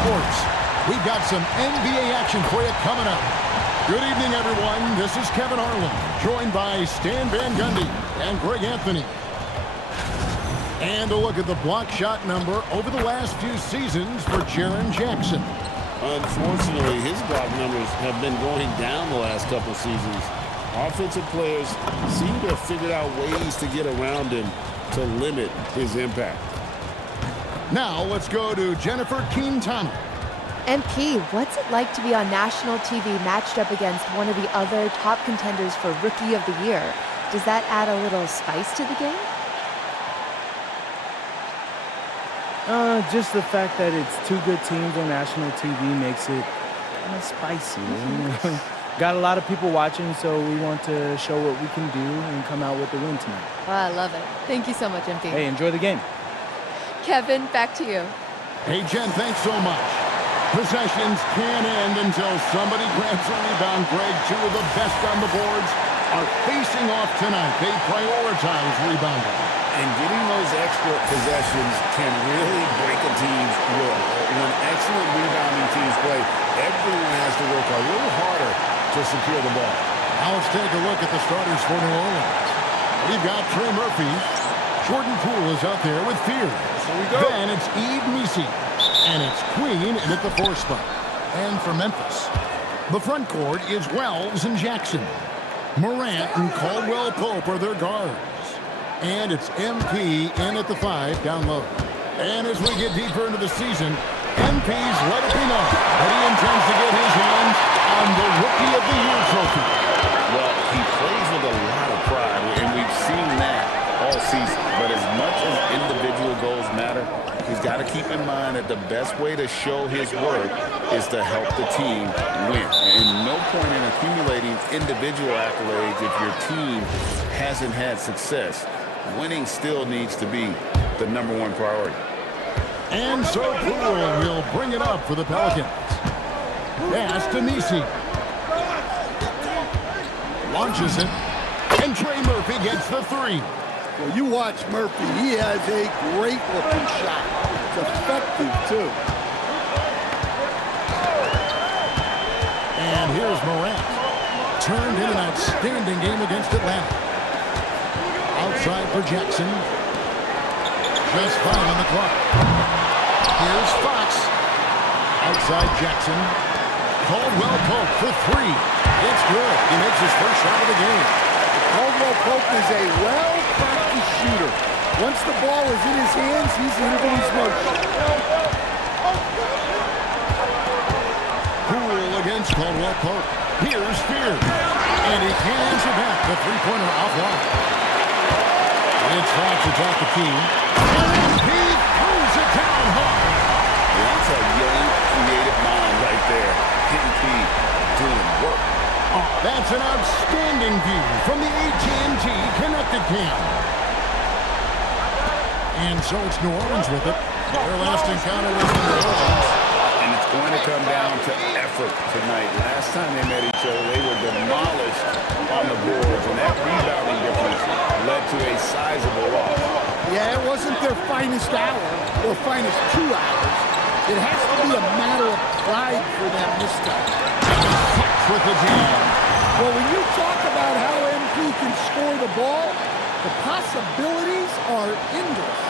sports. We've got some NBA action for you coming up. Good evening, everyone. This is Kevin Harlan, joined by Stan Van Gundy and Greg Anthony. And a look at the block shot number over the last few seasons for Jaren Jackson. Unfortunately, his block numbers have been going down the last couple seasons. Offensive players seem to have figured out ways to get around him to limit his impact. Now let's go to Jennifer Keene-Thomas. MP, what's it like to be on national TV matched up against one of the other top contenders for Rookie of the Year? Does that add a little spice to the game? Just the fact that it's two good teams on national TV makes it kind of spicy. Got a lot of people watching, so we want to show what we can do and come out with the win tonight. Oh, I love it. Thank you so much, MP. Hey, enjoy the game. Kevin, back to you. Hey, Jen, thanks so much. Possessions can't end until somebody grabs a rebound. Greg, two of the best on the boards are facing off tonight. They prioritize rebounding. And getting those extra possessions can really break a team's will. When excellent rebounding teams play, everyone has to work a little harder to secure the ball. Now let's take a look at the starters for New Orleans. We've got Trey Murphy. Jordan Poole is out there with Fears. Then it's Yves Missi. And it's Queen in at the 4 spot. And for Memphis, the front court is Wells and Jackson. Morant and Caldwell Pope are their guards. And it's MP in at the 5 down low. And as we get deeper into the season, MP's let it be known that he intends to get his hands on the Rookie of the Year trophy. Well, he plays with a lot of pride, and we've seen that all season. But as much as individual goals matter, he's got to keep in mind that the best way to show his work is to help the team win. And no point in accumulating individual accolades if your team hasn't had success. Winning still needs to be the #1 priority. And so Poole will bring it up for the Pelicans. Pass to Missi. Launches it. And Trey Murphy gets the 3. Well, you watch Murphy. He has a great-looking shot. It's effective, too. And here's Morant. Turned in an outstanding game against Atlanta. Outside for Jackson. Just 5 on the clock. Here's Fox. Outside Jackson. Caldwell Pope for 3. It's good. He makes his first shot of the game. Caldwell Pope is a well-practiced shooter. Once the ball is in his hands, he's in anybody's motion. Poole against Caldwell Pope. Here's Fears. And he can't answer back. The three-pointer offline. It's Fox atop the key. And he throws it down hard. That's a young, creative mind right there. MP doing work. Oh, that's an outstanding view from the AT&T Connected Cam. And so it's New Orleans with it. Their last encounter was in New Orleans. And it's going to come down to effort tonight. Last time they met each other, they were demolished on the boards, and that rebounding difference led to a sizable loss. Yeah, it wasn't their finest hour or finest 2 hours. It has to be a matter of pride for them this time. With the jam. Well, when you talk about how MP can score the ball, the possibilities are endless.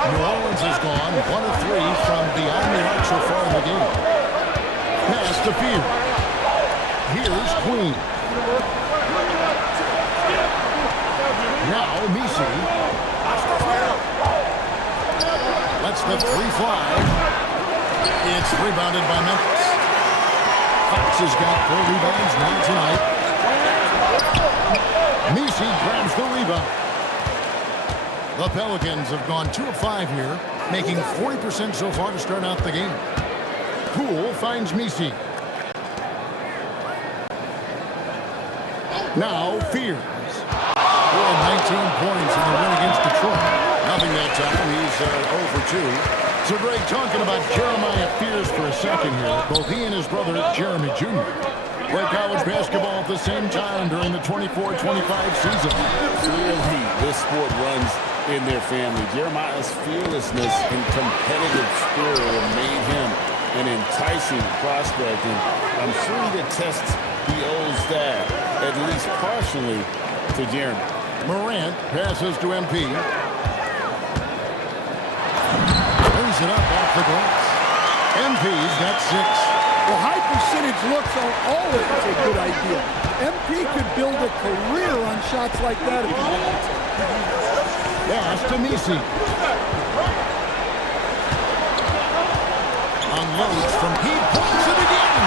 New Orleans has gone 1 of 3 from beyond the arc so far in the game. Pass to Fear. Here's Queen. Now Missi. Lets the 3 fly. It's rebounded by Memphis. Fox has got 4 rebounds now tonight. Missi grabs the rebound. The Pelicans have gone 2 of 5 here, making 40% so far to start out the game. Poole finds Missi. Now Fears. Scored 19 points in the win against Detroit. Nothing that time. He's 0 for 2. So Greg, talking about Jeremiah Fears for a second here. Both he and his brother Jeremy Jr. play college basketball at the same time during the 24-25 season. Clearly, this sport runs in their family. Jeremiah's fearlessness and competitive spirit have made him an enticing prospect, and I'm sure the test he owes that, at least partially, to Jeremy. Morant passes to MP. Brings it up off the glass. MP's got 6. Well, high percentage looks are always a good idea. MP could build a career on shots like that if he wants to. Pass to Misi. Unloads from Heat. Points it again.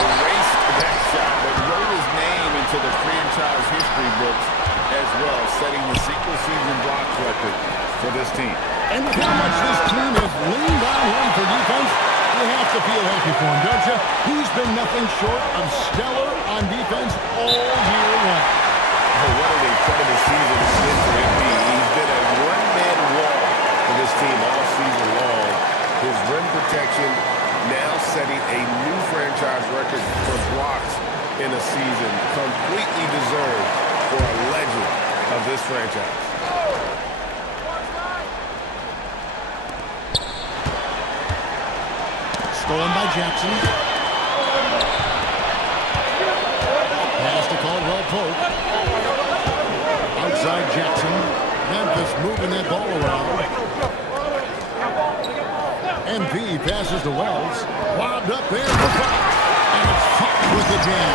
Erased that shot, but wrote his name into the franchise history books as well, setting the single-season blocks record for this team. And with how much this team has leaned on him for defense, you have to feel happy for him, don't you? He's been nothing short of stellar on defense all year long. Oh, what an incredible season it's been for MP. He's been a one-man wall for this team all season long. His rim protection now setting a new franchise record for blocks in a season. Completely deserved for a legend of this franchise. Stolen by Jackson. Pass to Caldwell Pope. Outside Jackson. Memphis moving that ball around. MP passes to Wells. Lobbed up there for Fox. And it's Fox with the jam.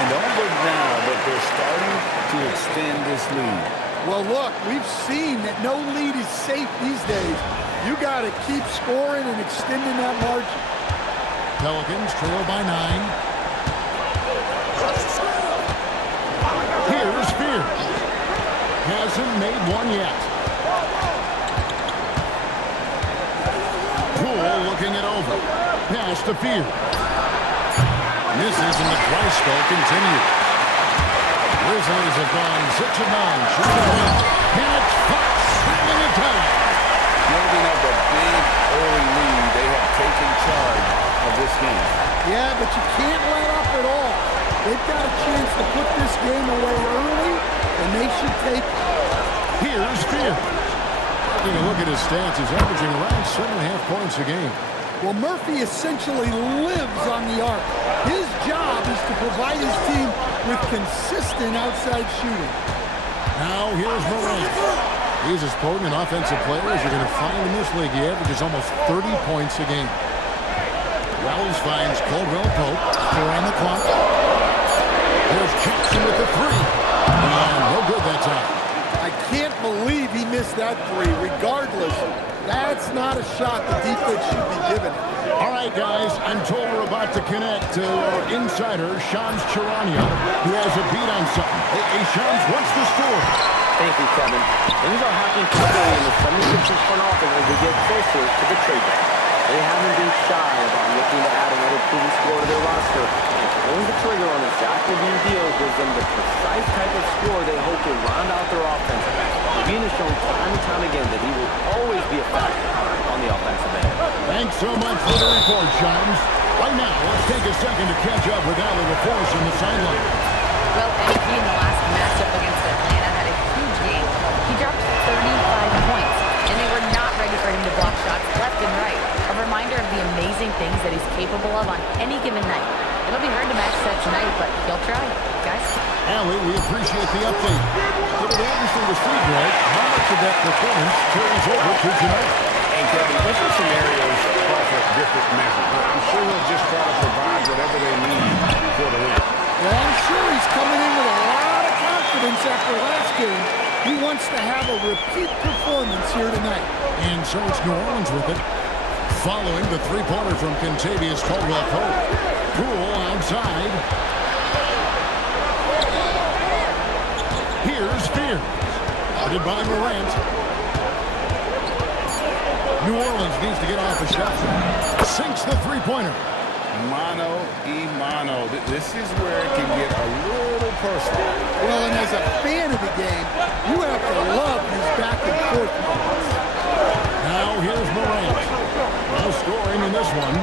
And over now, but they're starting to extend this lead. Well, look, we've seen that no lead is safe these days. You got to keep scoring and extending that margin. Pelicans trail by 9. Here's Spears. Hasn't made one yet. Poole looking it over. Pass to Spears. Misses and the dry spell continues. Grizzlies have gone 6 of 9. Shooting well. And it's Fox slamming it down. Building up a big early lead, they have taken charge of this game. Yeah, but you can't let up at all. They've got a chance to put this game away early, and they should take it. Here's Spears. Taking a look at his stats, he's averaging around 7.5 points a game. Well, Murphy essentially lives on the arc. His job is to provide his team with consistent outside shooting. Now here's Morant. He's as potent an offensive player as you're going to find in this league. He averages almost 30 points a game. Wells finds Caldwell Pope. 4 on the clock. There's Jackson with the 3. And no good that time. I can't believe he missed that 3. Regardless, that's not a shot the defense should be giving. All right, guys, I'm told we're about to connect to our insider, Shams Charania, who has a beat on something. Hey, Shams, what's the score? Thank you, Kevin. Things are happening quickly in the 76ers front office as we get closer to the trade deadline. They haven't been shy about looking to add another proven scorer to their roster. Pulling the trigger on exactly these deals gives them the precise type of score they hope to round out their offense. Levine has shown time and time again that he will always be a factor on the offensive end. Thanks so much for the report, Shams. Right now, let's take a second to catch up with Allie LaForce on the sideline. Well, MVP in the last matchup against Atlanta had a huge game. He dropped 35 points, and they were not ready for him to block shots left and right. A reminder of the amazing things that he's capable of on any given night. It'll be hard to match that tonight, but he'll try, guys. Allie, we appreciate the update. But it interesting to see, Greg, how much of that performance carries over to tonight. And Kevin, different scenarios offer different measures. But I'm sure he'll just try to provide whatever they need for the win. Well, I'm sure he's coming in with a lot of confidence after last game. He wants to have a repeat performance here tonight. And so it's New Orleans with it. Following the three-pointer from Kentavious Caldwell-Pope. Poole outside. Here's Spears. Guarded by Morant. New Orleans needs to get off a shot. Sinks the three-pointer. Mano y mano. This is where it can get a little personal. Well, and as a fan of the game, you have to love these back-and-forth moments. Now here's Morant. No scoring in this one.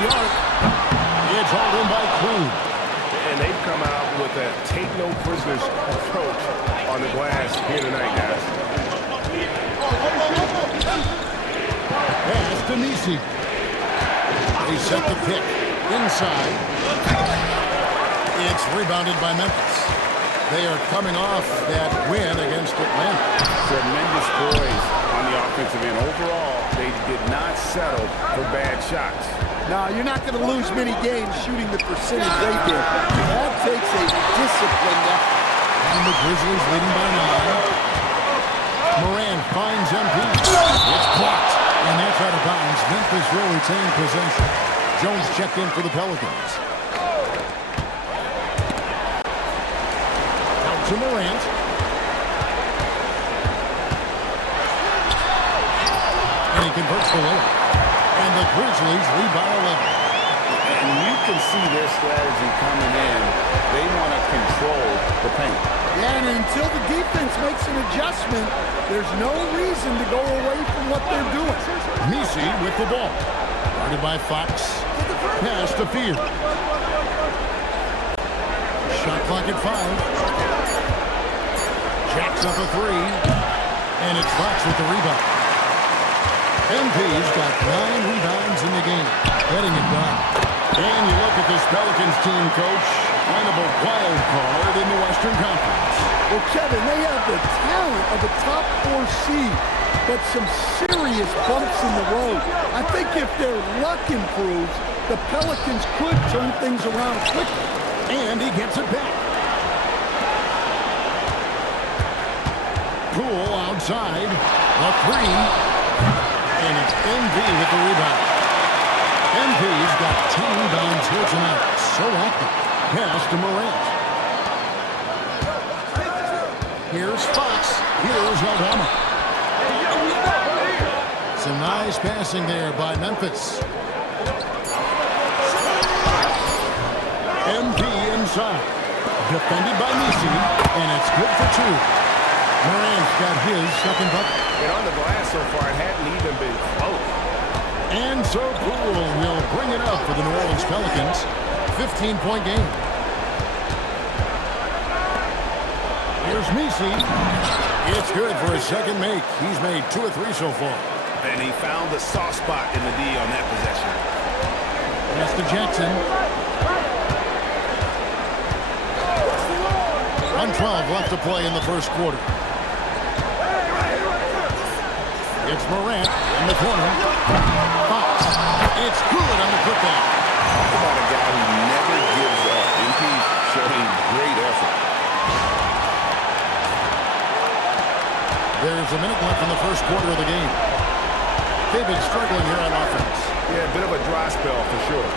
the arc. It's hauled in by Queen. And they've come out with a take-no-prisoners approach on the glass here tonight, guys. Pass to Nisi. They set the pick inside. It's rebounded by Memphis. They are coming off that win against Atlanta. Tremendous poise on the offensive end. Overall, they did not settle for bad shots. Now, you're not going to lose many games shooting the percentage they did. That takes a disciplined effort. And the Grizzlies leading by 9. Moran finds MP. It's blocked. And that's out of bounds. Memphis will retain possession. Jones checked in for the Pelicans. Out to Morant. And he converts the layup. And the Grizzlies lead by 11. And you can see their strategy coming in. They want to control the paint. Yeah, and until the defense makes an adjustment, there's no reason to go away from what they're doing. Nisi with the ball. Guarded by Fox. Pass to Field. Shot clock at 5. Jacks up a 3. And it's Fox with the rebound. MP's got 9 rebounds in the game. Getting it done. And you look at this Pelicans team, Coach. Kind of a wild card in the Western Conference. Well, Kevin, they have the talent of a top 4 seed, but some serious bumps in the road. I think if their luck improves, the Pelicans could turn things around quickly. And he gets it back. Poole outside. A 3. And it's MV with the rebound. MV's got 10 rebounds here tonight. So active. Pass to Morant. Here's Fox. Here's Aldama. Some nice passing there by Memphis. MP inside. Defended by Nisi. And it's good for 2. Morant's got his second bucket. And on the glass so far, it hadn't even been close. And so Poole will bring it up for the New Orleans Pelicans. 15-point game. Here's Nisi. It's good for his second make. He's made 2 or 3 so far. And he found the soft spot in the D on that possession. Pass to Jackson. 1:12 left to play in the first quarter. It's Morant in the corner. Fox. It's good on the putback. Talk about a guy who never gives up. MP showing great effort. There's a minute left in the first quarter of the game. They've been struggling here on offense. Yeah, a bit of a dry spell for sure.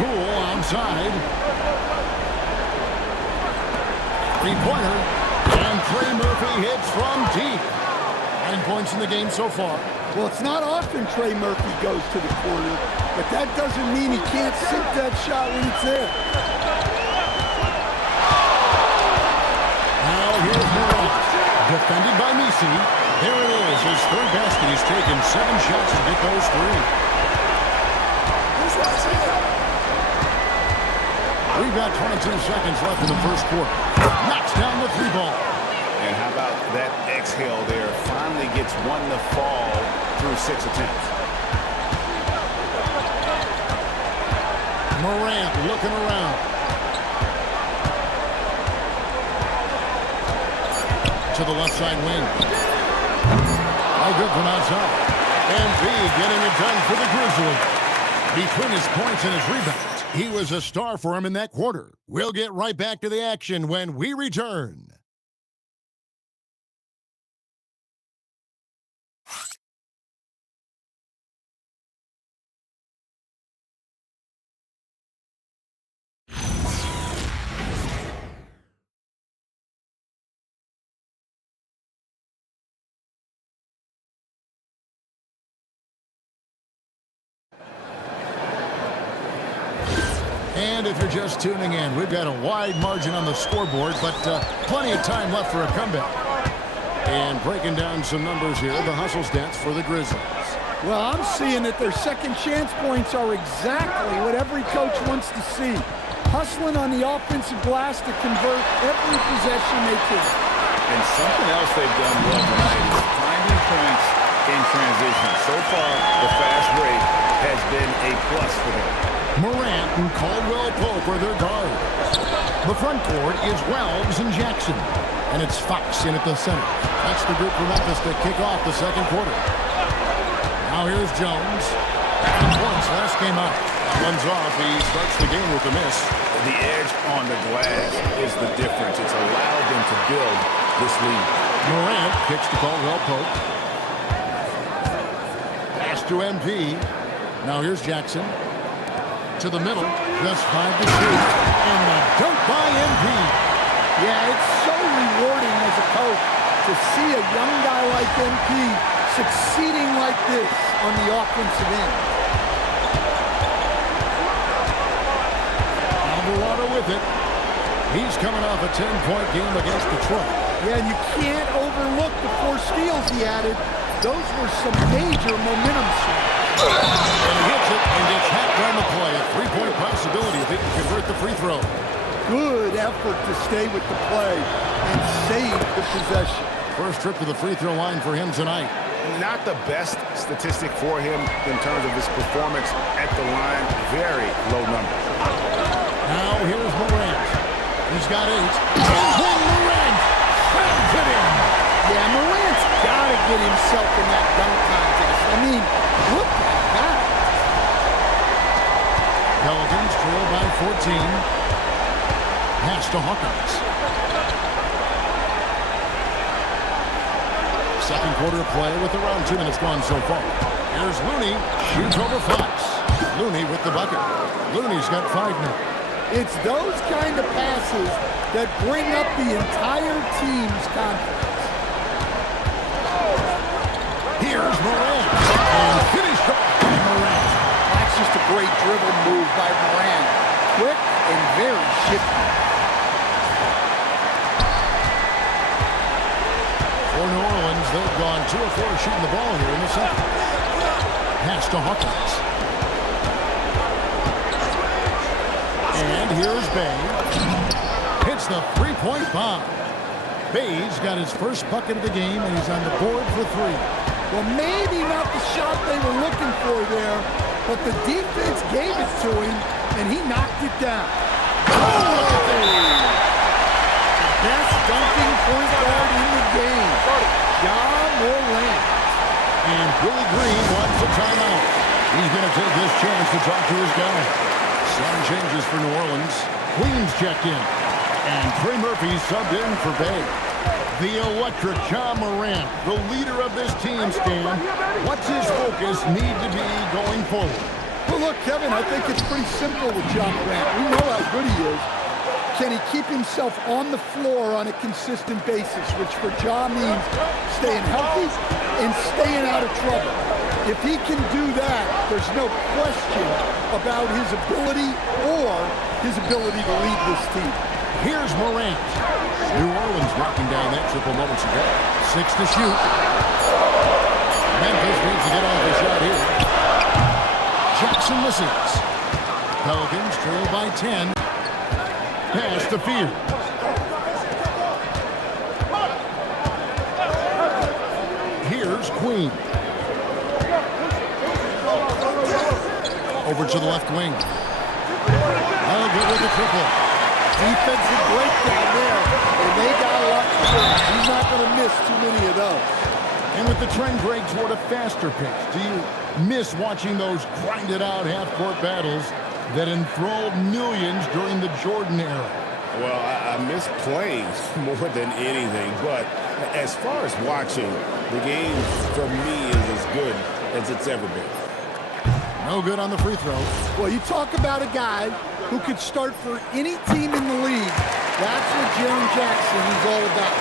Poole outside. 3-pointer. And Trey Murphy hits from deep. 9 points in the game so far. Well, it's not often Trey Murphy goes to the corner, but that doesn't mean he can't sink that shot when it's there. Now here's Morant. Defended by Nisi. There it is, his third basket. He's taken 7 shots to get those 3. We've got 22 seconds left in the first quarter. Knocks down the 3-ball. And how about that exhale there? Finally gets one to fall through 6 attempts. Morant looking around. To the left side wing. All good from outside. MP getting it done for the Grizzlies. Between his points and his rebounds, he was a star for him in that quarter. We'll get right back to the action when we return. And if you're just tuning in, we've got a wide margin on the scoreboard, but plenty of time left for a comeback. And breaking down some numbers here, the hustle stats for the Grizzlies. Well, I'm seeing that their second chance points are exactly what every coach wants to see. Hustling on the offensive glass to convert every possession they can. And something else they've done well tonight is finding points in transition. So far, the fast break has been a plus for them. Morant and Caldwell Pope are their guards. The front court is Wells and Jackson. And it's Fox in at the center. That's the group for Memphis to kick off the second quarter. Now here's Jones. And points last game out. Runs off. He starts the game with a miss. The edge on the glass is the difference. It's allowed them to build this lead. Morant kicks to Caldwell Pope. Pass to MP. Now here's Jackson. To the middle. Just 5 to shoot. And the dunk by MP. Yeah, it's so rewarding as a coach to see a young guy like MP succeeding like this on the offensive end. Alvarado with it. He's coming off a 10-point game against Detroit. Yeah, and you can't overlook the 4 steals he added. Those were some major momentum swings. And he hits it and gets hacked on the play. A 3-point possibility if he can convert the free throw. Good effort to stay with the play and save the possession. First trip to the free throw line for him tonight. Not the best statistic for him in terms of his performance at the line. Very low number. Now here's Morant. He's got 8. And Morant slams it in. Yeah, Morant's got to get himself in that dunk contest. I mean, look at that. Pelicans trail by 14. Pass to Hawkins. Second quarter play with around 2 minutes gone so far. Here's Looney. Shoots over Fox. Looney with the bucket. Looney's got 5 now. It's those kind of passes that bring up the entire team's confidence. Here's Morant. And finished off by Morant. That's just a great dribble move by Morant. Quick and very shifty. For New Orleans, they've gone 2 of 4 shooting the ball here in the second. Pass to Hawkins. And here's Bay. Hits the 3-point bomb. Bay's got his first bucket of the game, and he's on the board for 3. Well, maybe not the shot they were looking for there, but the defense gave it to him, and he knocked it down. The best dunking point guard in the game, Ja Morant. And Willie Green wants a timeout. He's going to take this chance to talk to his guy. Some changes for New Orleans. Queens checked in. And Trey Murphy subbed in for Bay. The electric Ja Morant, the leader of this team, Stan. What's his focus need to be going forward? Well, look, Kevin, I think it's pretty simple with Ja Morant. We know how good he is. Can he keep himself on the floor on a consistent basis, which for Ja means staying healthy and staying out of trouble. If he can do that, there's no question about his ability or his ability to lead this team. Here's Morant. New Orleans knocking down that triple moments ago. 6 to shoot. Memphis needs to get off the shot here. Jackson misses. Pelicans trail by 10. Pass to Fear. Here's Queen. Over to the left wing. Oh, good with the triple. Defensive breakdown there, and they got a lot to do. He's not going to miss too many of those. And with the trend break toward a faster pace, do you miss watching those grinded-out half-court battles that enthralled millions during the Jordan era? Well, I miss playing more than anything, but as far as watching, the game for me is as good as it's ever been. No good on the free throw. Well, you talk about a guy who could start for any team in the league. That's what Jaren Jackson is all about.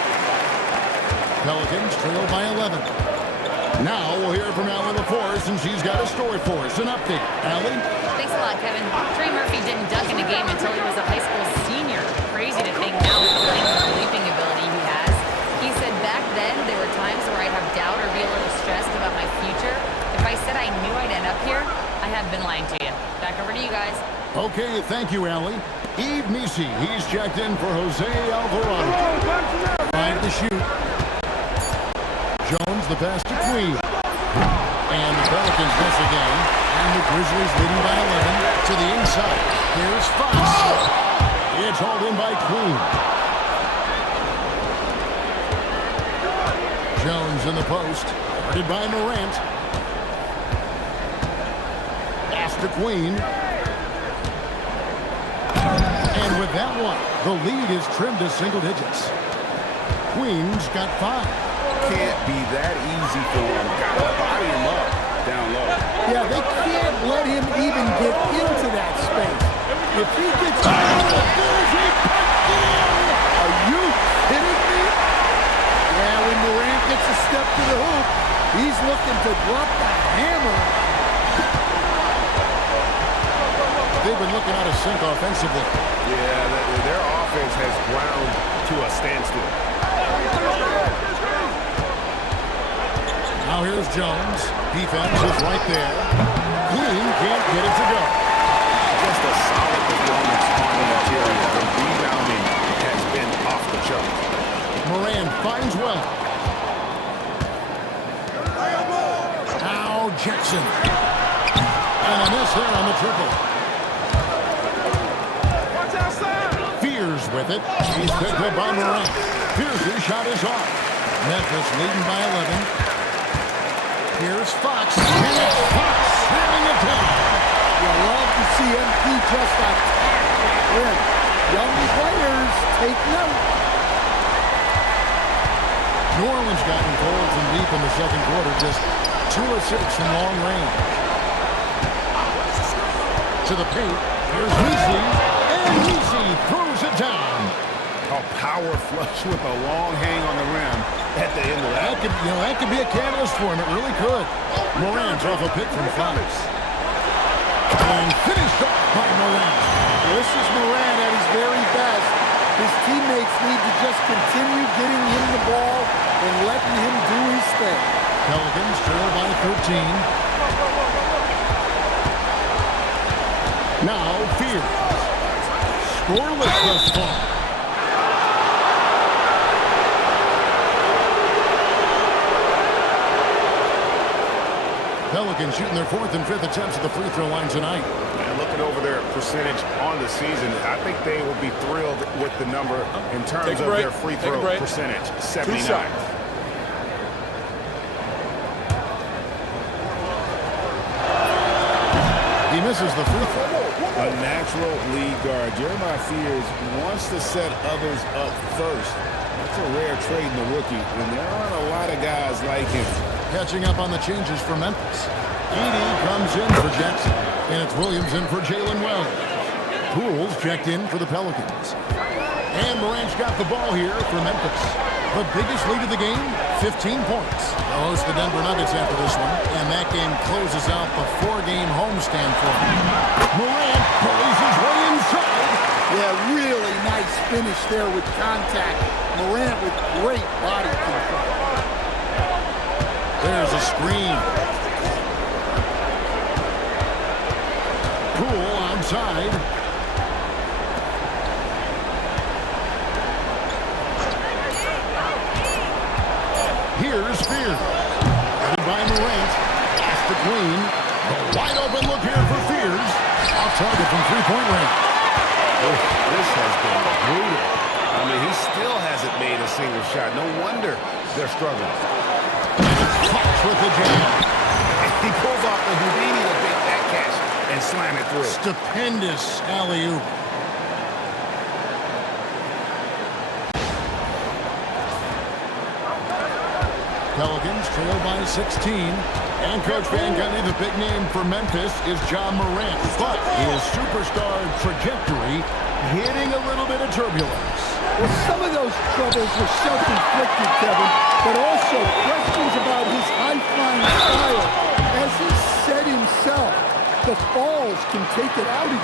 Pelicans trail by 11. Now we'll hear from Allie LaForce, and she's got a story for us. An update. Allie? Thanks a lot, Kevin. Trey Murphy didn't dunk in a game until he was a high school senior. Crazy to think now with the length and leaping ability he has. He said back then there were times where I'd have doubt or be a little stressed about my future. If I said Okay, thank you, Allie. Eve Misi, he's checked in for Jose Alvarado. 5 to shoot. Jones, the pass to Queen. And the Pelicans miss again. And the Grizzlies leading by 11 to the inside. Here's Fox. It's hauled in by Queen. Jones in the post. Guarded by Morant. Pass to Queen. And with that one, the lead is trimmed to single digits. Queen's got 5. Can't be that easy for him. Gotta body him up down low. Yeah, they can't let him even get into that space. If he gets out of are you kidding me? Yeah, when Morant gets a step to the hoop, he's looking to drop the hammer. They've been looking out of sync offensively. Yeah, their offense has ground to a standstill. Now here's Jones. Defense is right there. Queen can't get it to go. Just a solid performance on the interior. The rebounding has been off the chart. Moran finds well. Now Jackson. And a miss there on the triple. Fears with it. He's picked up by Morant. Fears' shot is off. Memphis leading by 11. Here's Fox. And it's Fox slamming it down. You love to see MP just attack that rim. Young players, take note. New Orleans got cold from deep in the second quarter. Just 2 of 6 from long range. To the paint. Here's Weezy. And Weezy throws it down. A power flush with a long hang on the rim at the end of that. That could be a catalyst for him. It really could. Morant's off a pick from Fox. And finished off by Morant. This is Morant at his very best. His teammates need to just continue getting him the ball and letting him do his thing. Pelicans trail by 13. Now Fears. Scoreless thus far. Pelicans shooting their 4th and 5th attempts at the free throw line tonight. And looking over their percentage on the season, I think they will be thrilled with the number in terms of their free throw percentage, 79. He misses the free throw. A natural lead guard. Jeremiah Fears wants to set others up first. That's a rare trait in the rookie, and there aren't a lot of guys like him. Catching up on the changes for Memphis. Edey comes in for Jackson. And it's Williams in for Jalen Wells. Poole's checked in for the Pelicans. And Morant's got the ball here for Memphis. The biggest lead of the game, 15 points. They'll host the Denver Nuggets after this one. And that game closes out the 4-game homestand for him. Morant pulls his way inside. Yeah, really nice finish there with contact. Morant with great body control. There's a screen. Poole outside. Here's Fears. Headed by Morant. Pass to Queen. A wide open look here for Fears. Off target from three-point range. This has been brutal. I mean, he still hasn't made a single shot. No wonder they're struggling. Fox with the jam. He pulls off the Houdini to make that catch and slam it through. Stupendous alley-oop. Pelicans trail by 16. And Coach Van Gundy, the big name for Memphis, is John Morant. But his superstar trajectory hitting a little bit of turbulence. Well, some of those troubles were self-inflicted, Kevin, but also questions about his high-flying style. As he said himself, the falls can take it out of you.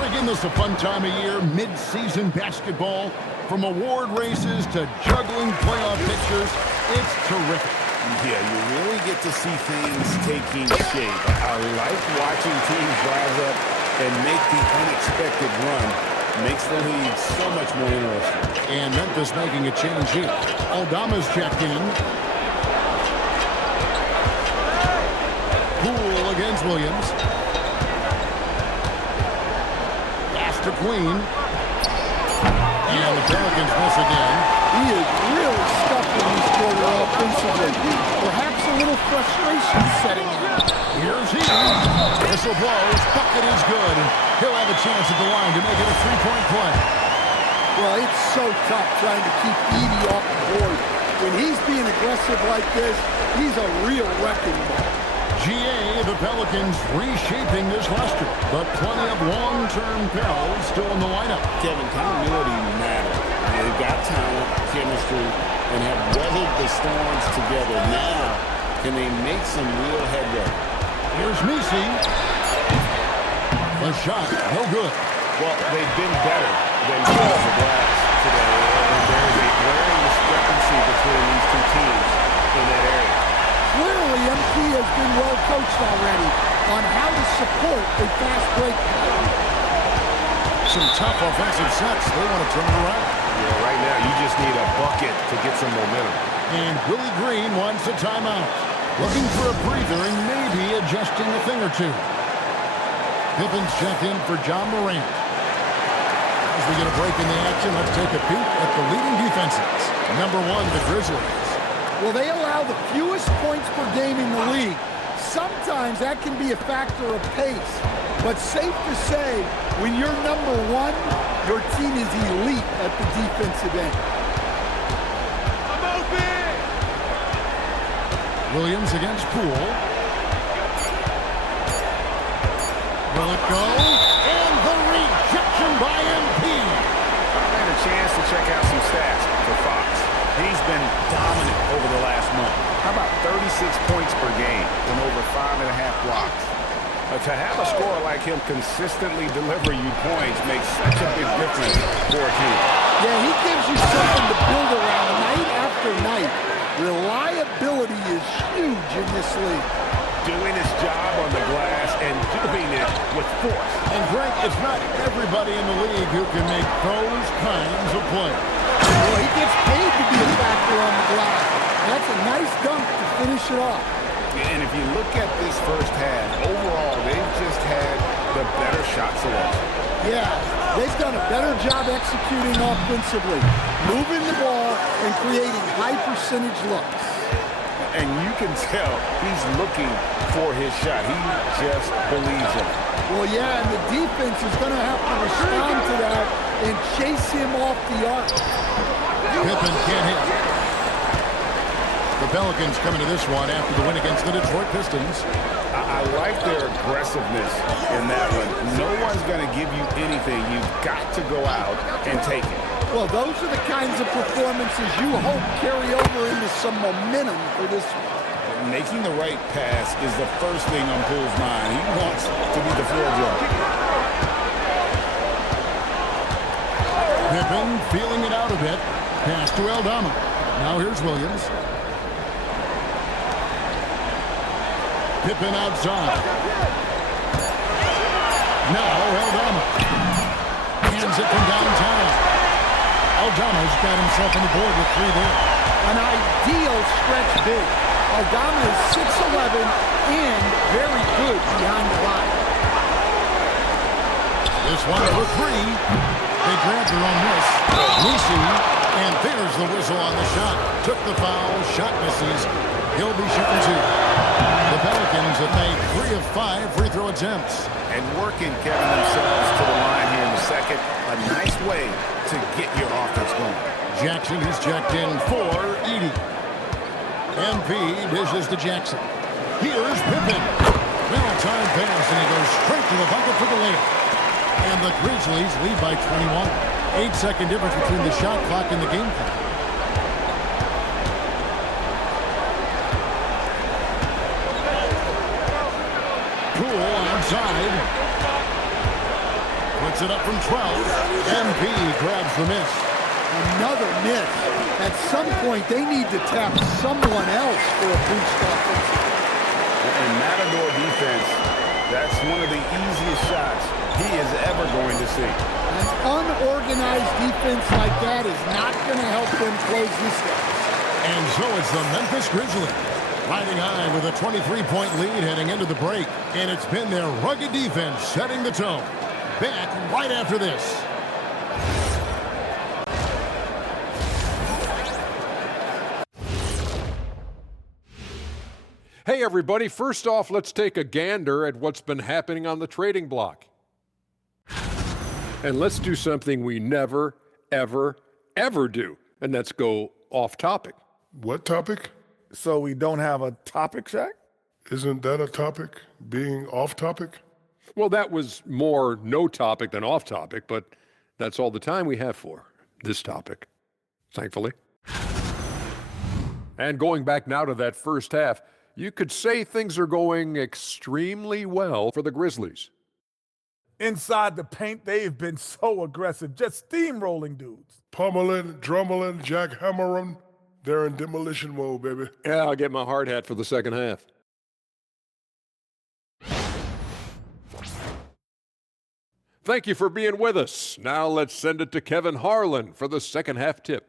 Bringing this a fun time of year, mid-season basketball. From award races to juggling playoff pictures, it's terrific. Yeah, you really get to see things taking shape. I like watching teams rise up and make the unexpected run makes the league so much more interesting. And Memphis making a change here. Aldama's checked in. Poole against Williams. Pass to Queen. And the Pelicans miss again. He is really stuffing this quarter offensively. Perhaps a little frustration setting in. Here's he. Whistle blows. Bucket is good. He'll have a chance at the line to make it a three-point play. Well, it's so tough trying to keep Edey off the board. When he's being aggressive like this, he's a real wrecking ball. GA, the Pelicans reshaping this roster, but plenty of long-term perils still in the lineup. Kevin, continuity matters. They've got talent, chemistry, and have weathered the storms together. Now, can they make some real headway? Here's Misi. The shot, no good. Well, they've been better than the glass today, and there's a glaring discrepancy between these two teams in that area. Clearly, MP has been well coached already on how to support a fast break. Some tough offensive sets. They want to turn it around. Yeah, right now you just need a bucket to get some momentum. And Willie Green wants a timeout. Looking for a breather and maybe adjusting a thing or two. Pippen's checked in for John Morant. As we get a break in the action, let's take a peek at the leading defenses. Number 1, the Grizzlies. Well, they allow the fewest points per game in the league. Sometimes that can be a factor of pace. But safe to say, when you're number 1, your team is elite at the defensive end. I'm open! Williams against Poole. Will it go? And the rejection by MP. I had a chance to check out some stats for Fox. He's been dominant over the last month. How about 36 points per game and over 5.5 blocks? To have a scorer like him consistently deliver you points makes such a big difference for a team. Yeah, he gives you something to build around night after night. Reliability is huge in this league. Doing his job on the glass and doing it with force. And Greg, it's not everybody in the league who can make those kinds of plays. Well, he gets paid to be a factor on the glass. That's a nice dunk to finish it off. And if you look at this first half, overall, they've just had the better shot selection. Yeah, they've done a better job executing offensively, moving the ball and creating high percentage looks. And you can tell he's looking for his shot. He just believes in it. Well, yeah, and the defense is going to have to respond to that and chase him off the arc. Pippen can't hit. The Pelicans coming to this one after the win against the Detroit Pistons. I like their aggressiveness in that one. No one's going to give you anything. You've got to go out and take it. Well, those are the kinds of performances you hope carry over into some momentum for this one. Making the right pass is the first thing on Poole's mind. He wants to be the floor general. Pippen feeling it out a bit. Pass to Aldama. Now here's Williams. Pippen outside. Now Aldama. Hands it from downtown. Aldama's got himself on the board with 3 there. An ideal stretch big. Aldama is 6'11" and very good behind the line. This one for 3. They grabbed her on this. Lucy, and there's the whistle on the shot. Took the foul, shot misses. He'll be shooting 2. The Pelicans have made 3 of 5 free throw attempts. And working, Kevin, themselves to the line here in the second. A nice way to get your offense going. Jackson is checked in for Edey. MP dishes to Jackson. Here's Pippen. Well-timed pass, and he goes straight to the bucket for the layup. And the Grizzlies lead by 21. 8-second difference between the shot clock and the game clock. Poole outside. Puts it up from 12. MP grabs the miss. Another miss. At some point, they need to tap someone else for a boost offense. And Matador defense That's one of the easiest shots he is ever going to see. An unorganized defense like that is not going to help them close this game. And so it's the Memphis Grizzlies riding high with a 23-point lead heading into the break. And it's been their rugged defense setting the tone. Back right after this. Hey, everybody. First off, let's take a gander at what's been happening on the trading block. And let's do something we never, ever, ever do, and that's go off topic. What topic? So we don't have a topic, Shaq? Isn't that a topic, being off topic? Well, that was more no topic than off topic, but that's all the time we have for this topic, thankfully. And going back now to that first half, you could say things are going extremely well for the Grizzlies. Inside the paint, they've been so aggressive, just steamrolling dudes. Pummeling, drummeling, jackhammering. They're in demolition mode, baby. Yeah, I'll get my hard hat for the second half. Thank you for being with us. Now let's send it to Kevin Harlan for the second half tip.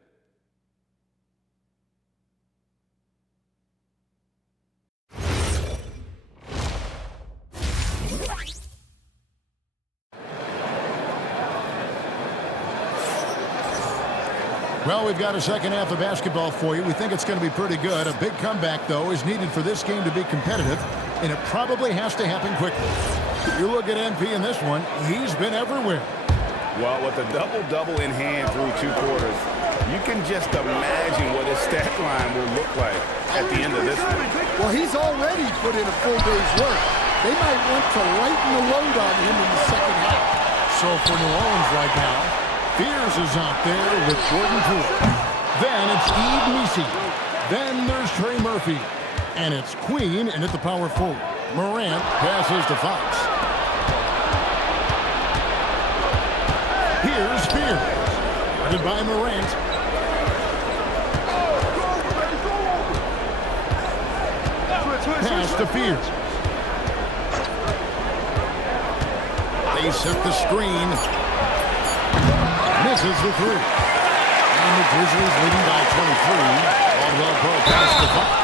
Well, we've got a second half of basketball for you. We think it's going to be pretty good. A big comeback, though, is needed for this game to be competitive, and it probably has to happen quickly. If you look at MP in this one, he's been everywhere. Well, with a double-double in hand through 2 quarters, you can just imagine what his stat line will look like at the end of this one. Well, he's already put in a full day's work. They might want to lighten the load on him in the second half. So for New Orleans right now, Fears is out there with Jordan Poole. Then it's Eve Meese. Then there's Trey Murphy. And it's Queen in at the power forward. Morant passes to Fox. Here's Fears. Guarded by Morant. Pass to Fears. They set the screen. Misses the 3. And the Grizzlies leading by 23. Caldwell Pope pass to Fox.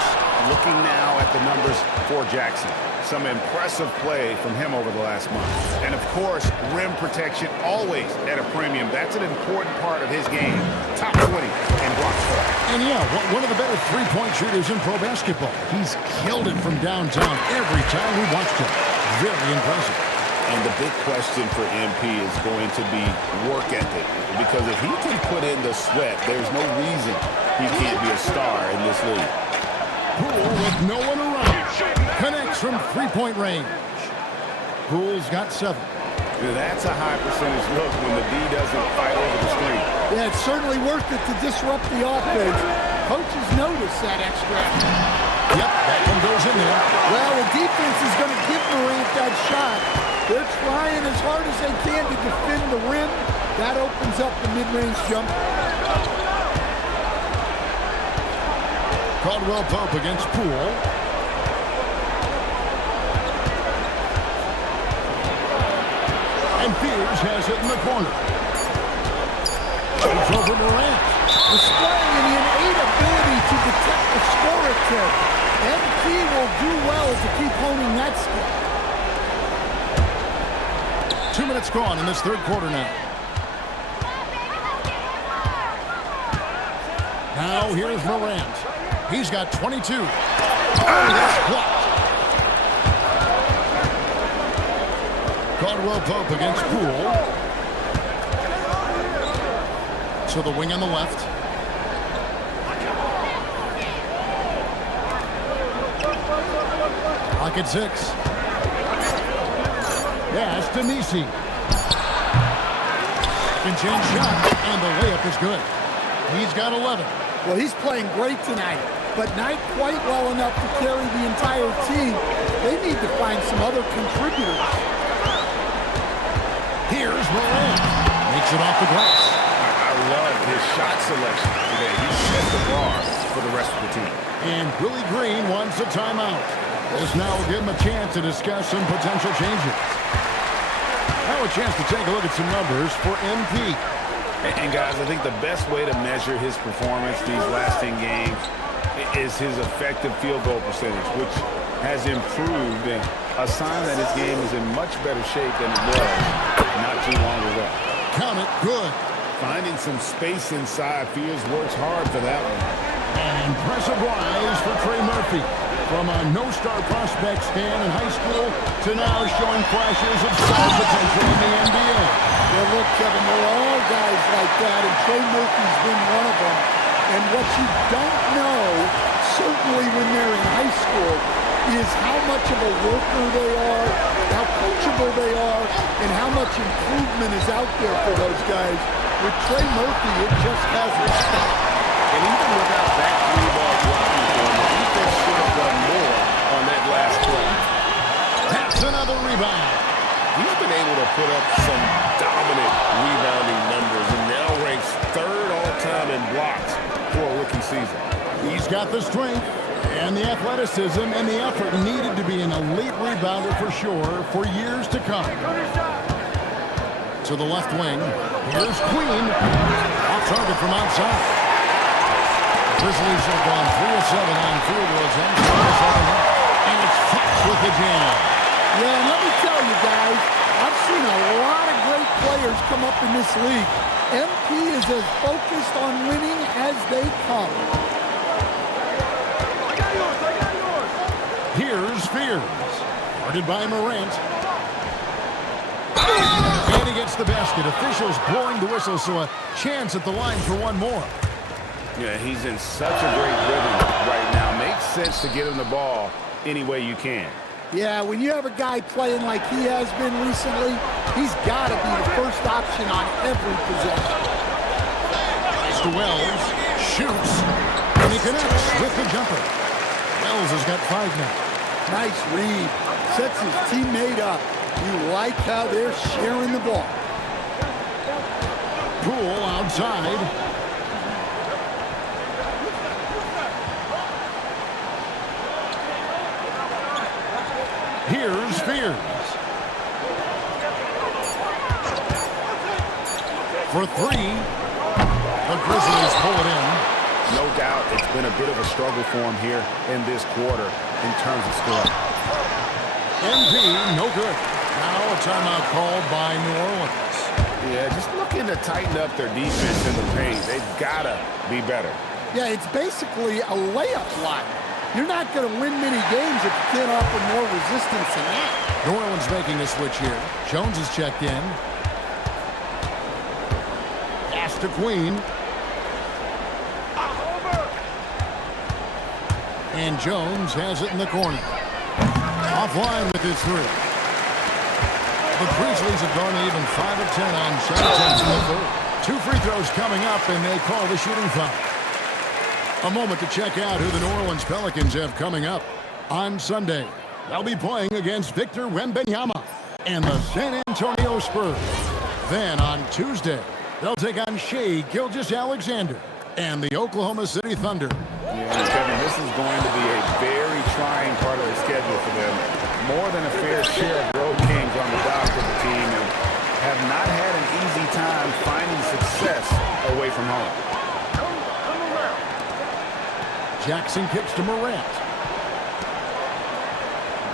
Looking now at the numbers for Jackson. Some impressive play from him over the last month. And, of course, rim protection always at a premium. That's an important part of his game. Top 20 in blocks for. And, yeah, one of the better three-point shooters in pro basketball. He's killed it from downtown every time we watched him. Very impressive. And the big question for MP is going to be work ethic. Because if he can put in the sweat, there's no reason he can't be a star in this league. Poole with no one around. Connects from three-point range. Poole's got 7. That's a high percentage look when the D doesn't fight over the screen. Yeah, it's certainly worth it to disrupt the offense. Coaches notice that extra effort. Yep, that one goes in there. Well, the defense is going to give Morant that shot. They're trying as hard as they can to defend the rim. That opens up the mid-range jump. Caldwell Pope against Poole. And Fears has it in the corner. It's over Morant. Displaying an innate ability to detect the score attempt. MP will do well to keep honing that skill. 2 minutes gone in this third quarter now. Now here's Morant. He's got 22. Oh, that's blocked. Caldwell Pope against Poole. So the wing on the left. Pocket 6. Pass to Meese. Second chance shot, and the layup is good. He's got 11. Well, he's playing great tonight, but not quite well enough to carry the entire team. They need to find some other contributors. Here's Morant. Makes it off the glass. I love his shot selection today. He set the bar for the rest of the team. And Willie Green wants a timeout. This now will give him a chance to discuss some potential changes. Now a chance to take a look at some numbers for MP. And guys, I think the best way to measure his performance these last 10 games is his effective field goal percentage, which has improved, and a sign that his game is in much better shape than it was not too long ago. Count it, good. Finding some space inside, Fields works hard for that one. An impressive rise for Trey Murphy. From a no-star prospect stand in high school to now showing flashes of star potential in the NBA. Well, look, Kevin, there are all guys like that, and Trey Murphy's been one of them. And what you don't know, certainly when they're in high school, is how much of a worker they are, how coachable they are, and how much improvement is out there for those guys. With Trey Murphy, it just hasn't stopped. And even without that three-ball blocking form, the defense should have done more on that last play. That's another rebound. He's been able to put up some dominant rebounding numbers and now ranks third all-time in blocks for a rookie season. He's got the strength and the athleticism and the effort needed to be an elite rebounder for sure for years to come. To the left wing, here's Queen. Off target from outside. Grizzlies have gone 3 of 7 on field goals and it's Fox with the jam. Yeah, and let me tell you guys, I've seen a lot of great players come up in this league. MP is as focused on winning as they come. Here's Fears. Guarded by Morant. And he gets the basket. Officials blowing the whistle, so a chance at the line for one more. Yeah, he's in such a great rhythm right now. Makes sense to get him the ball any way you can. Yeah, when you have a guy playing like he has been recently, he's got to be the first option on every possession. Mr. Wells shoots, and he connects with the jumper. Wells has got 5 now. Nice read. Sets his teammate up. You like how they're sharing the ball. Poole outside. Here's Fears. For 3. The Grizzlies pull it in. No doubt it's been a bit of a struggle for him here in this quarter in terms of scoring. MP, no good. Now a timeout called by New Orleans. Yeah, just looking to tighten up their defense in the paint. They've got to be better. Yeah, it's basically a layup line. You're not going to win many games if you can't offer more resistance than that. New Orleans making a switch here. Jones is checked in. Pass to Queen. And Jones has it in the corner. Offline with his 3. The Grizzlies have gone even 5 of 10 on shot attempts in the third. 2 free throws coming up, and they call the shooting foul. A moment to check out who the New Orleans Pelicans have coming up. On Sunday, they'll be playing against Victor Wembanyama and the San Antonio Spurs. Then on Tuesday, they'll take on Shai Gilgeous-Alexander and the Oklahoma City Thunder. Yeah, Kevin, this is going to be a very trying part of the schedule for them. More than a fair share of road games on the dock of the team and have not had an easy time finding success away from home. Jackson kicks to Morant.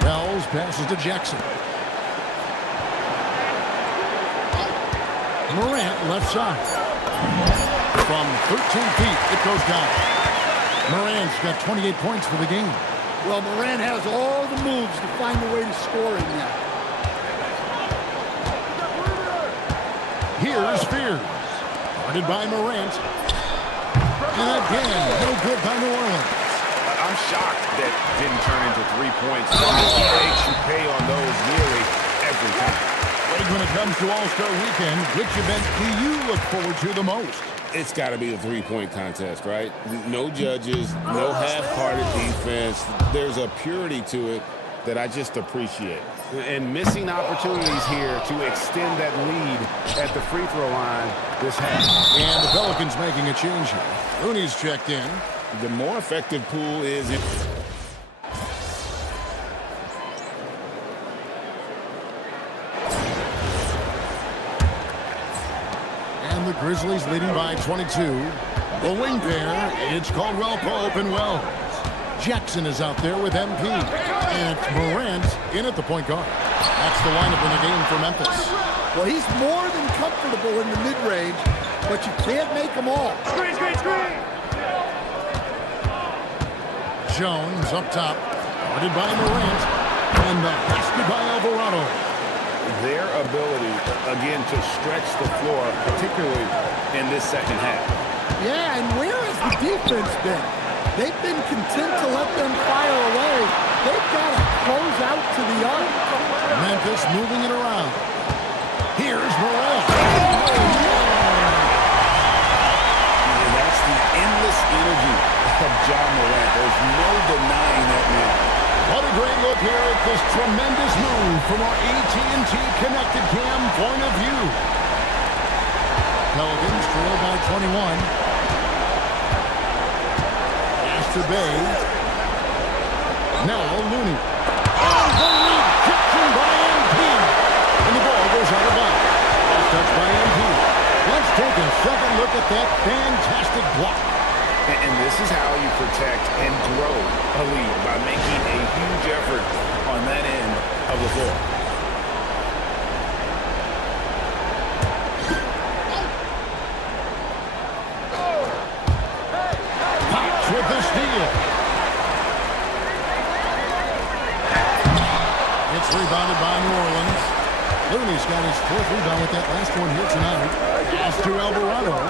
Wells passes to Jackson. Morant left side. From 13 feet, it goes down. Morant's got 28 points for the game. Well, Morant has all the moves to find a way to score in there. Here's Fears. Guarded by Morant. And again, no good by New Orleans. I'm shocked that didn't turn into 3 points. He makes you pay on those nearly every time. Greg, when it comes to All-Star Weekend, which event do you look forward to the most? It's got to be the three-point contest, right? No judges, no half-hearted defense. There's a purity to it that I just appreciate. And missing opportunities here to extend that lead at the free throw line this half. And the Pelicans making a change here. Looney's checked in. The more effective Poole is, And the Grizzlies leading by 22. The wing pair, it's Caldwell Pope and Wells. Jackson is out there with MP. And it's Morant in at the point guard. That's the lineup in the game for Memphis. Well, he's more than comfortable in the mid-range, but you can't make them all. Screen. Jones up top, guarded by Morant, and the basket by Alvarado. Their ability, again, to stretch the floor, particularly in this second half. Yeah, and where has the defense been? They've been content to let them fire away. They've got to close out to the arc. Memphis moving it around. Here's Morant. And that's the endless energy of John Morant. There's no denying that man. What a great look here at this tremendous move from our AT&T Connected Cam point of view. Pelicans trail by 21. Pass to Bay. Now Looney. And the lead kitchen by MP. And the ball goes out of bounds. Last touch by MP. Let's take a second look at that fantastic block. And this is how you protect and grow a lead, by making a huge effort on that end of the floor. Pops with the steal. It's rebounded by New Orleans. Looney's got his fourth rebound with that last one here tonight. Pass to Alvarado.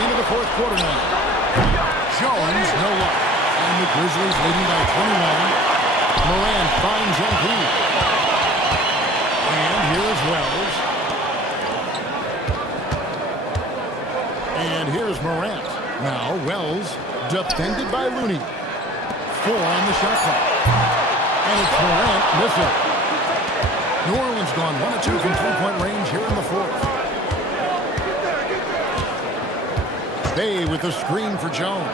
Into the fourth quarter now. Jones, no luck. And the Grizzlies leading by 21. Morant finds MP. And here's Wells. And here's Morant. Now Wells defended by Looney. 4 on the shot clock. And it's Morant missing. New Orleans gone 1 of 2 from three-point range here in the fourth. Bay with the screen for Jones.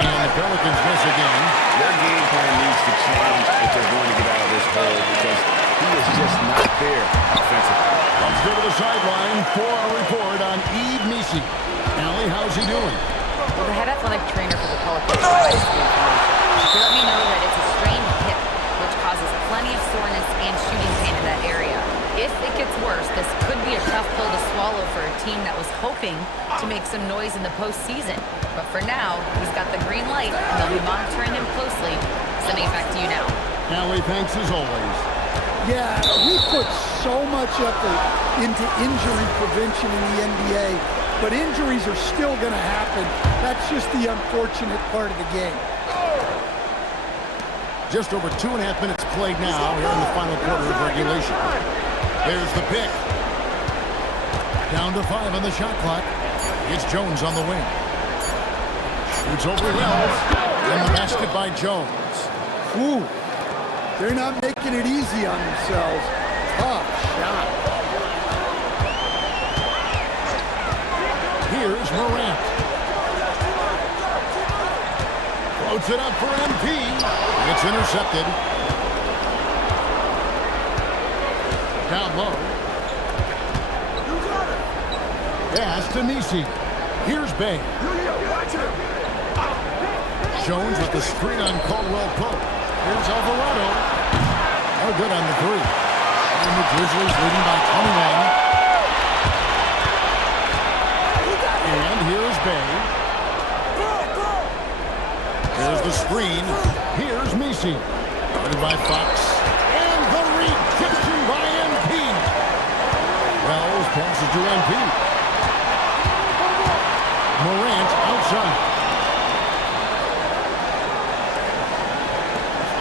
And the Pelicans miss again. Their game plan needs to change if they're going to get out of this hole, because he is just not there offensively. Let's go to the sideline for a report on Yves Missi. Allie, how's he doing? Well, the head athletic trainer for the Pelicans provided some information. He let me know that it's a strained hip, which causes plenty of soreness and shooting pain in that area. If it gets worse, this could be a tough pill to swallow for a team that was hoping to make some noise in the postseason. But for now, he's got the green light, and they'll be monitoring him closely. Sending it back to you now. Allie, thanks as always. Yeah, we put so much effort into injury prevention in the NBA, but injuries are still going to happen. That's just the unfortunate part of the game. Just over 2.5 minutes played now here in the final quarter of regulation. There's the pick. Down to 5 on the shot clock. It's Jones on the wing. Shoots over Wells. And the basket by Jones. Ooh, they're not making it easy on themselves. Tough shot. Here's Morant. Floats it up for MP. It's intercepted. Down low. Pass to Missi. Here's Bay. Jones with the screen on Caldwell Pope. Here's Alvarado. No good on the three. And the Grizzlies leading by 21. And here's Bay. There's the screen. Here's Missi. Guarded by Fox. And the rejection by MP. Wells passes to MP. Morant outside.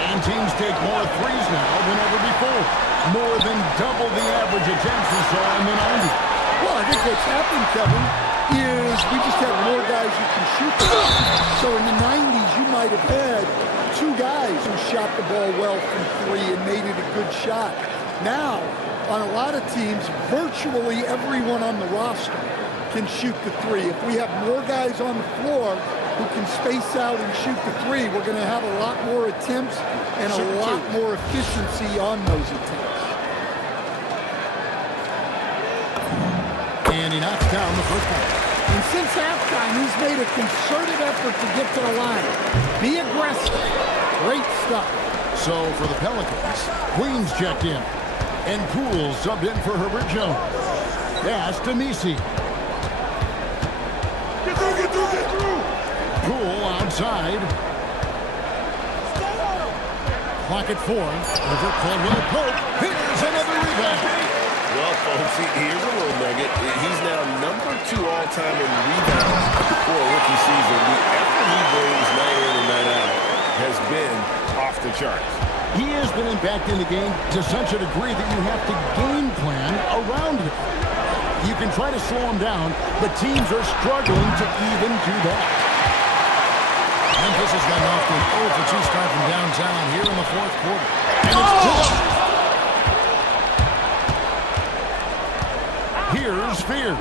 And teams take more threes now than ever before. More than double the average attempts we saw in the 90s. Well, I think what's happened, Kevin, is we just have more guys who can shoot the ball. So in the 90s, you might have had 2 guys who shot the ball well from 3 and made it a good shot. Now, on a lot of teams, virtually everyone on the roster can shoot the 3. If we have more guys on the floor, who can space out and shoot the three, we're going to have a lot more attempts and a lot more efficiency on those attempts. And he knocks down the first one. And since halftime, he's made a concerted effort to get to the line. Be aggressive. Great stuff. So for the Pelicans, Queens checked in. And Poole subbed in for Herbert Jones. Pass to Misi. Get through. Poole outside. Clock at 4. Over Caldwell Pope. Here's another rebound. Well, folks, here's a little nugget. He's now number 2 all-time in rebounds for a rookie season. The effort he brings night in and night out has been off the charts. He has been impacting the game to such a degree that you have to game plan around him. You can try to slow him down, but teams are struggling to even do that. Memphis has gotten off to an 0-for-2 start from downtown here in the fourth quarter. And it's good. Here's Spears.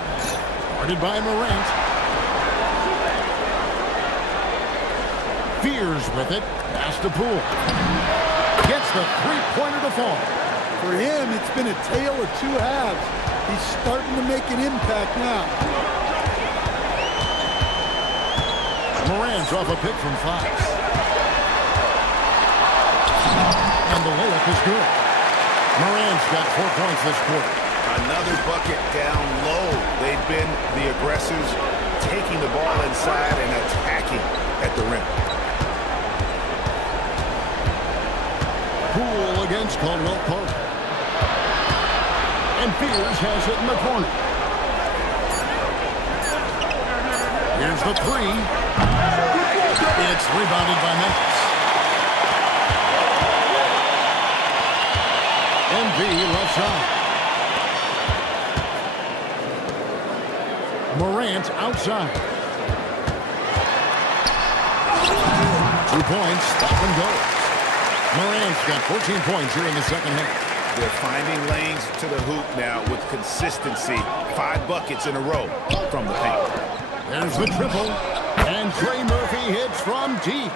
Guarded by Morant. Spears with it. Pass to Poole. Gets the three-pointer to fall. For him, it's been a tale of two halves. He's starting to make an impact now. Morant's off a pick from Fox. And the layup is good. Morant's got 4 points this quarter. Another bucket down low. They've been the aggressors, taking the ball inside and attacking at the rim. Poole against Caldwell Pope. And Spears has it in the corner. Here's the three. It's rebounded by Memphis. MV left side. Morant outside. 2 points. That one goes. Morant's got 14 points here in the second half. They're finding lanes to the hoop now with consistency. 5 buckets in a row from the paint. There's the triple. And Trey Murphy hits from deep.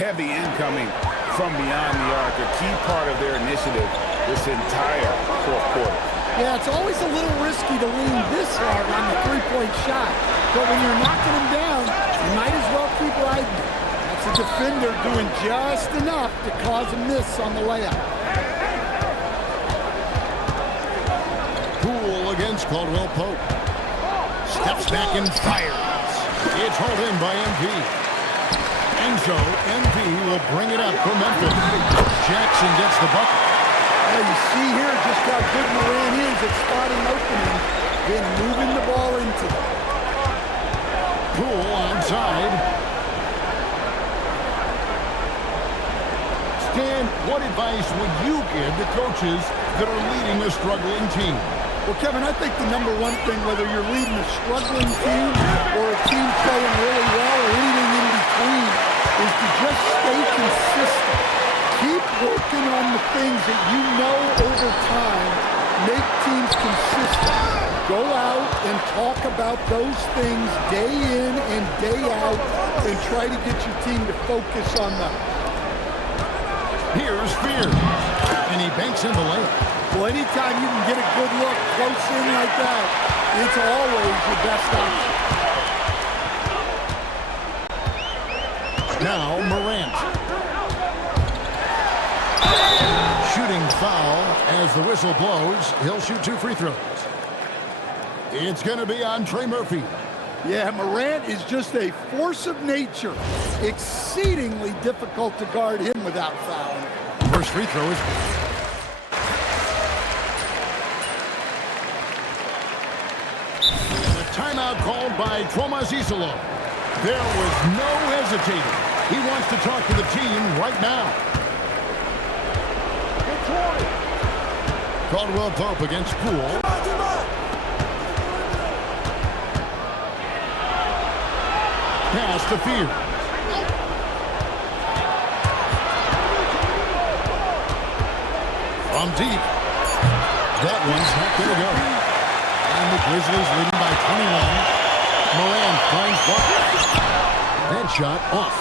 Heavy incoming from beyond the arc. A key part of their initiative this entire fourth quarter. Yeah, it's always a little risky to lean this hard on the three-point shot. But when you're knocking him down, you might as well keep riding him. That's a defender doing just enough to cause a miss on the layup. Poole against Caldwell Pope. Steps back and fires. It's hauled in by MP. And so MP will bring it up for Memphis. Jackson gets the bucket. Well, you see here just how good Morant is at spotting openings, then moving the ball into them. Poole outside. Stan, what advice would you give to coaches that are leading a struggling team? Well, Kevin, I think the number one thing, whether you're leading a struggling team or a team playing really well or anything in between, is to just stay consistent. Keep working on the things that you know over time make teams consistent. Go out and talk about those things day in and day out and try to get your team to focus on them. Here's Spears. And he banks in the layup. Well, anytime you can get a good look close in like that, it's always your best option. Now Morant. Shooting foul as the whistle blows. He'll shoot 2 free throws. It's going to be on Trey Murphy. Yeah, Morant is just a force of nature. Exceedingly difficult to guard him without fouling. First free throw is timeout called by Thomas Isolo. There was no hesitating. He wants to talk to the team right now. Caldwell Pope against Poole. Pass to Spears. From deep. That one's not going to go. And the Grizzlies leading by 21. Morant finds Fox. Headshot off.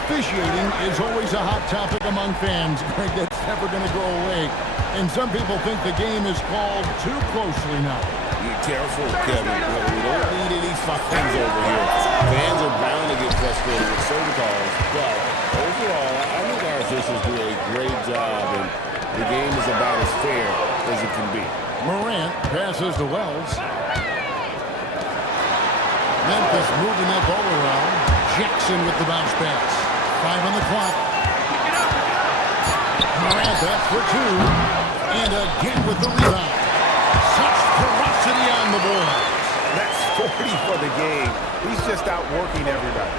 Officiating is always a hot topic among fans. That's never going to go away. And some people think the game is called too closely now. Be careful, Kevin. We don't need any fines over here. Fans are bound to get frustrated with certain calls. But overall, I think our officials do a great job, and the game is about as fair as it can be. Morant passes to Wells. Memphis moving that ball around. Jackson with the bounce pass. 5 on the clock. Morant that's for 2. And again with the rebound. Such ferocity on the board. That's 40 for the game. He's just outworking everybody.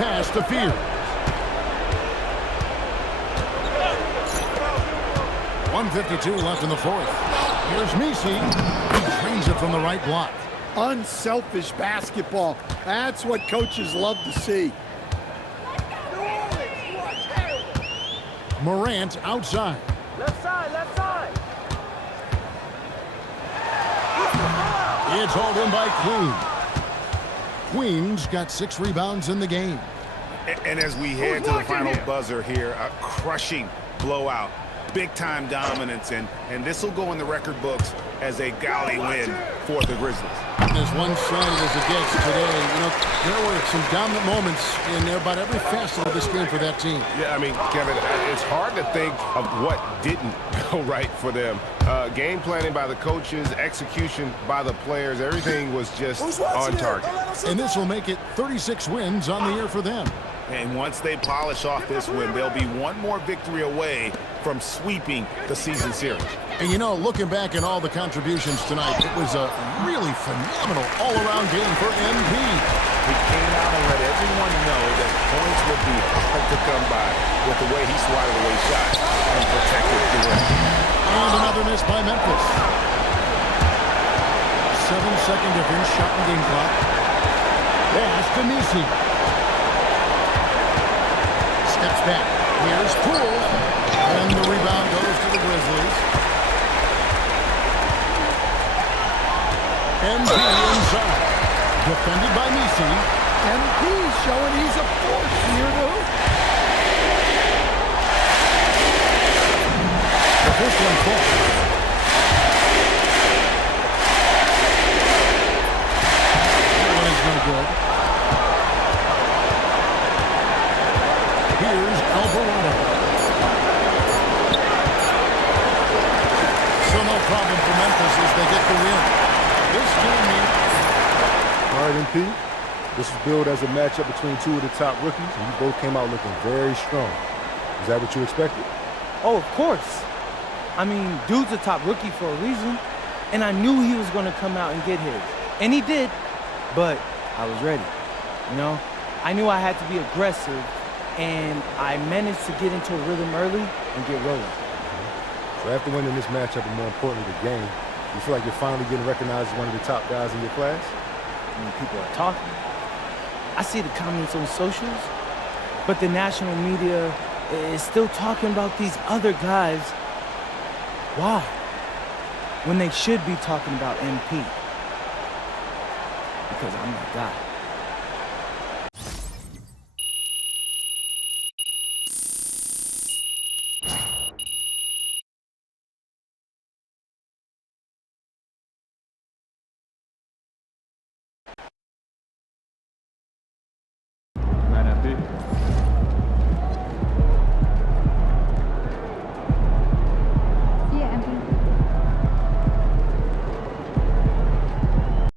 Pass to Field. 1:52 left in the fourth. Here's Messi. He trains it from the right block. Unselfish basketball. That's what coaches love to see. Morant outside. Left side, left side. It's hauled in by Queen. Queen's got 6 rebounds in the game. And as we head to the final buzzer here, a crushing blowout. Big-time dominance, and this will go in the record books as a gaudy win for the Grizzlies. As one-sided as it gets today, you know, there were some dominant moments in there about every facet of this game for that team. Yeah, I mean, Kevin, it's hard to think of what didn't go right for them. Game planning by the coaches, execution by the players, everything was just on target. And this will make it 36 wins on the year for them. And once they polish off this win, they'll be one more victory away from sweeping the season series. And you know, looking back at all the contributions tonight, it was a really phenomenal all-around game for MP. He came out and let everyone know that points would be hard to come by with the way he swatted away shots and protected the rim. And another miss by Memphis. 7-second difference, shot and game clock. Pass to Messi. Steps back. Here's Poole. And the rebound goes to the Grizzlies. MP inside. Defended by Messi. MP showing he's a force here, though. The first one falls. That one is no good. Here's Alvarado. So no problem for Memphis as they get the win. This game means... All right, MP, this was billed as a matchup between 2 of the top rookies, and you both came out looking very strong. Is that what you expected? Oh, of course. I mean, dude's a top rookie for a reason, and I knew he was going to come out and get his. And he did, but I was ready. You know, I knew I had to be aggressive, and I managed to get into a rhythm early and get rolling. So after winning this matchup, and more importantly, the game, you feel like you're finally getting recognized as one of the top guys in your class? I mean, people are talking. I see the comments on socials, but the national media is still talking about these other guys. Why? When they should be talking about MP. Because I'm that guy.